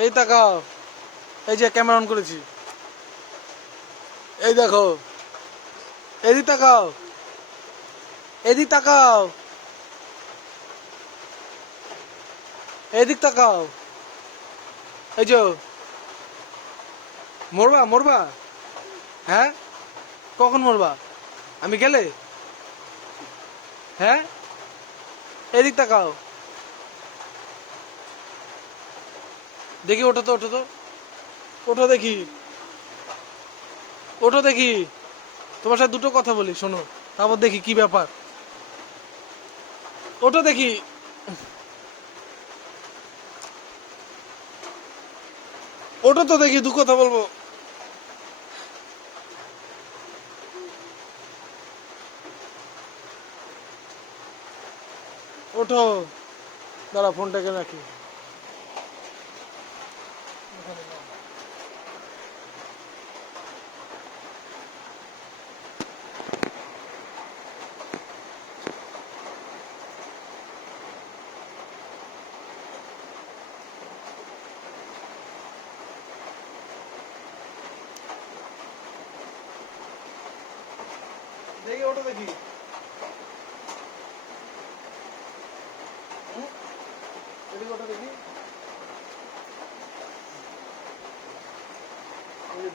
এই তাকাও। এই যে ক্যামেরা অন করেছি। এই দেখো। এদিক তাকাও। এদিক তাকাও। এদিক তাকাও। এই যে মরবা মরবা। হ্যাঁ? কখন মরবা? আমি গেলে? হ্যাঁ? এদিক তাকাও। দেখি, ওঠো তো ওঠো তো। ওঠো দেখি। ওঠো দেখি। তোমার সাথে দুটো কথা বলি, শোনো। তারপর দেখি কি ব্যাপার। ওঠো দেখি। ওঠো তো দেখি, দু কথা বলব। ওঠো। দাঁড়া, ফোনটাকে রাখি। দেখি ওটা দেখি। ওটা দেখি এই যে দুলছে। দুলছে।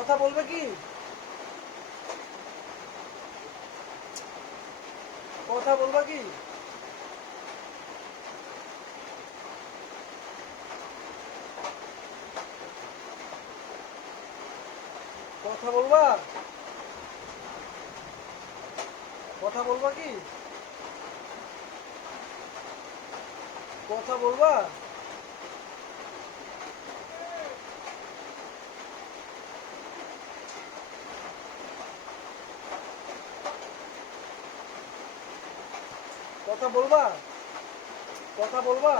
কথা বলবে কি? কথা বলবা কি? কথা বলবা? কথা বলবা কি? কথা বলবা? কথা বলবা? কথা বলবা?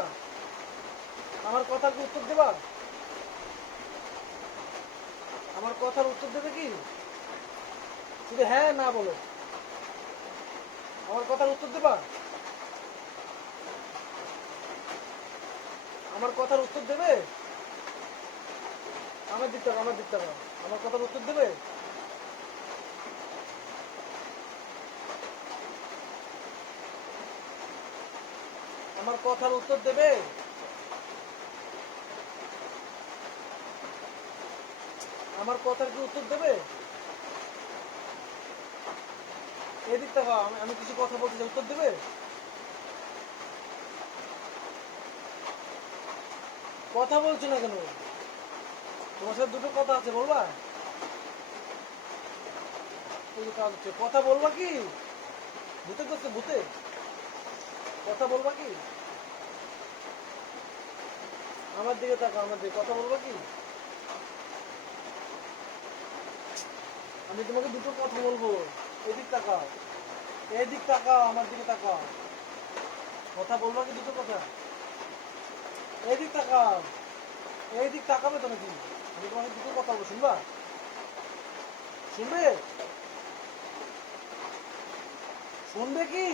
আমার কথার কি উত্তর দেবা? আমার কথার উত্তর দেবে কি? শুধু হ্যাঁ না বলো। আমার কথার উত্তর দেবা? আমার কথার উত্তর দেবে? আমার থেকে আমার থেকে আমার কথার উত্তর দেবে? আমার কথার উত্তর দেবে? আমার কথার কি উত্তর দেবে? এদিক থেকে আমি কিছু কথা বলতে চাই, উত্তর দেবে? কথা বলছো না কেন? তোমার সাথে দুটো কথা আছে বলবা? কথা বলবা কি? ভূতে করছে ভূতে? কথা বলবা কি? আমার দিকে তাকো আমার দিকে। কথা বলবা কি? আমি তোমাকে দুটো কথা বলব। এদিক তাকাও। এদিক তাকাও, আমার দিকে তাকাও। কথা বলবা কি দুটো কথা? এদিক তাকাও। এইদিক তাকাবে তো নাকি? আমি তোমাকে দুটো কথা বলব, শুনবা? শুনবে? শুনবে কি?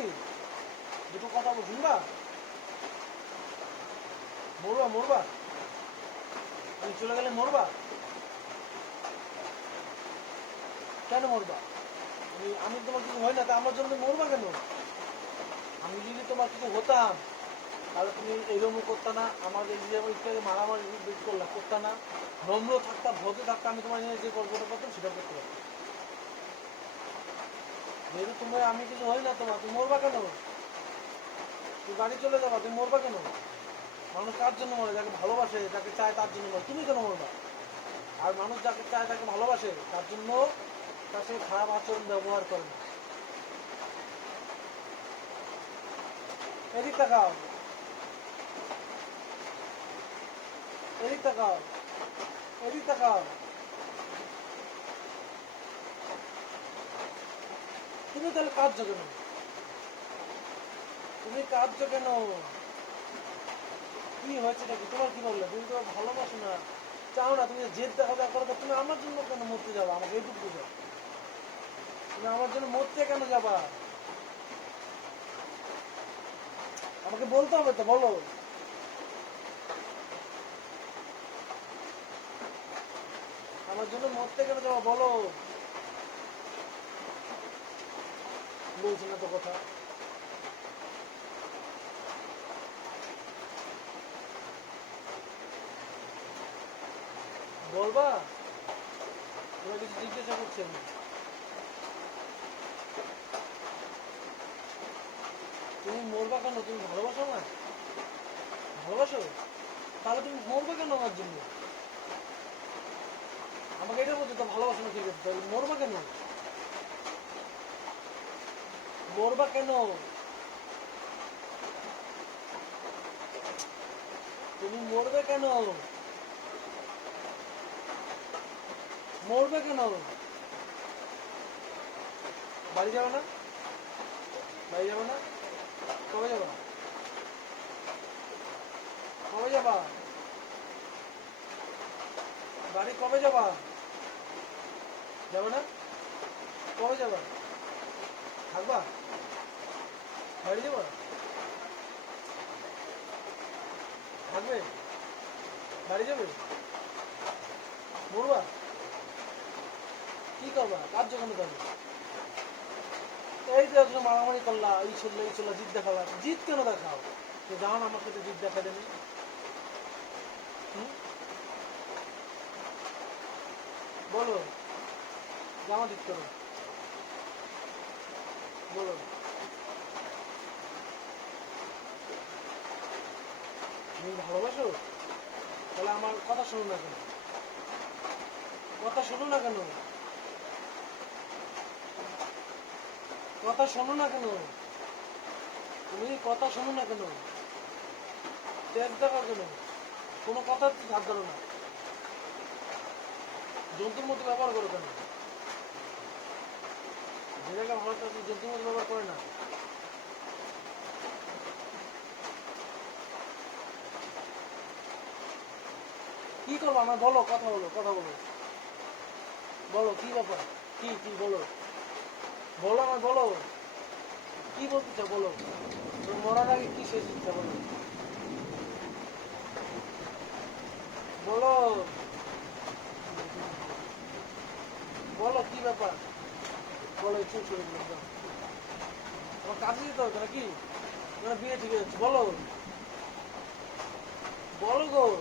দুটো কথা বল, শুনবা? মরবা মরবা? আমি চলে গেলে মরবা? কেন মরবা? আমি তোমার কিছু হয় না, তা আমার জন্য মরবা কেন? আমি যদি তোমার কিছু হতাম, তাহলে তুমি এরকম করতে না যে ওইটাকে মারামারি বেশি করলাম, করতে না। নম্র থাকতাম ভদ্র থাকতাম আমি তোমার যে গল্পটা করতাম, সেটা করতে পারতাম। যেহেতু তোমার আমি কিছু হই না তোমার তুমি মরবা কেন? তুমি বাড়ি চলে যাবা তুমি মরবা কেন? মানুষ কার জন্য মরে? যাকে ভালোবাসে, যাকে চায় তার জন্য মরে তুমি কেন মরবা? আর মানুষ যাকে চায় তাকে ভালোবাসে, তার জন্য তার সাথে খারাপ আচরণ ব্যবহার করে না। এদিক তাকাও। এদিক তাকাও। এদিক তাকাও। তুমি তাহলে কাঁদছো কেন? তুমি কাঁদছো কেন? কি হয়েছে নাকি তোমার কি বললে? তুমি তো ভালোবাসো না। চাও না, তুমি জেদ দেখা দেখা করো তুমি আমার জন্য কেন মরতে যাবা? আমাকে এইটুকু বুঝো তুমি আমার জন্য মরতে কেন যাবা? আমাকে বলতে হবে তো, বলো। আমার জন্য মরতে কেন যাবা, বলো। বলছি না তো কথা। বলবা? তোরা কিছু জিজ্ঞাসা করছেন তুমি মরবা কেন? তুমি ভালোবাসো না? ভালোবাসো? তাহলে তুমি মরবে কেন আমার জন্য? আমাকে এটা বলছো তো ভালোবাসো না, ঠিক আছে। মরবা কেন? মরবা কেন? তুমি মরবে কেন? মরবে কেন? বাড়ি যাবে না? বাড়ি যাবে না? কবে যাবা? কবে যাবা? বাড়ি কবে যাবা? যাবে না? কবে যাবা? থাকবা? বাড়ি যাবা? থাকবে? বাড়ি যাবে? মরবা? কি করবা? কার জন্য করবে? এই তো একজন মারামারি করলা, এই চলল এই চলল জিদ দেখালা। জিদ কেন দেখাও? তো জান আমার সাথে জিদ দেখা হুম? বলো। জামা জিদ করো। বলো। তুমি ভালোবাসো? তাহলে আমার কথা শোনো না কেন? কথা শোনো না কেন? কথা শোনো না কেন? তুমি কথা শোনো না কেন? দেখো কেন কোনো কথা ধার ধরো না। জন্তুর মতো ব্যবহার করো কেন? যে জায়গায় ভালো থাকে জন্তুর মতো ব্যবহার করে না। কি করব? আমার বলো, কথা বলো কথা বলো। বলো, কি ব্যাপার? কি কি, বলো। বলো আমার বলো। কি বলতে চাও, বলো। তোর মরার আগে কি শেষ ইচ্ছা বলো। বলো। বলো, কি ব্যাপার? বলো চুপ করে যাও। কাজে যেতে হবে নাকি? মানে বিয়ে ঠিক যাচ্ছে, বলো। বলো গো।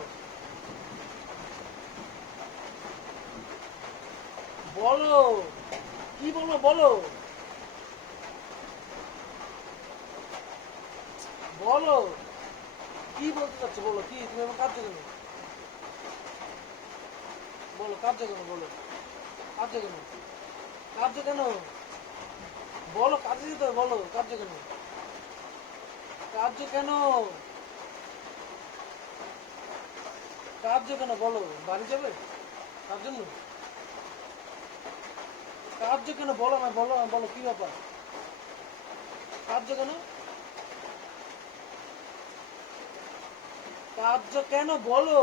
বলো। কি বলো বলো বলো। কি বলতে চাচ্ছ বলো? কি? তুমি আমার কাঁদছো কেন? বলো, কাঁদছো কেন? বলো। কাঁদছো কেন? কাঁদছো কেন? বলো কাজে যেতে বলো, কাঁদছো কেন? কাঁদছো কেন? কাঁদছো কেন? বলো, বাড়ি যাবে? তার জন্য? কার্য কেন? বলো না, বলো বলো, কি ব্যাপার? কার্য কেন? কার্য কেন বলো?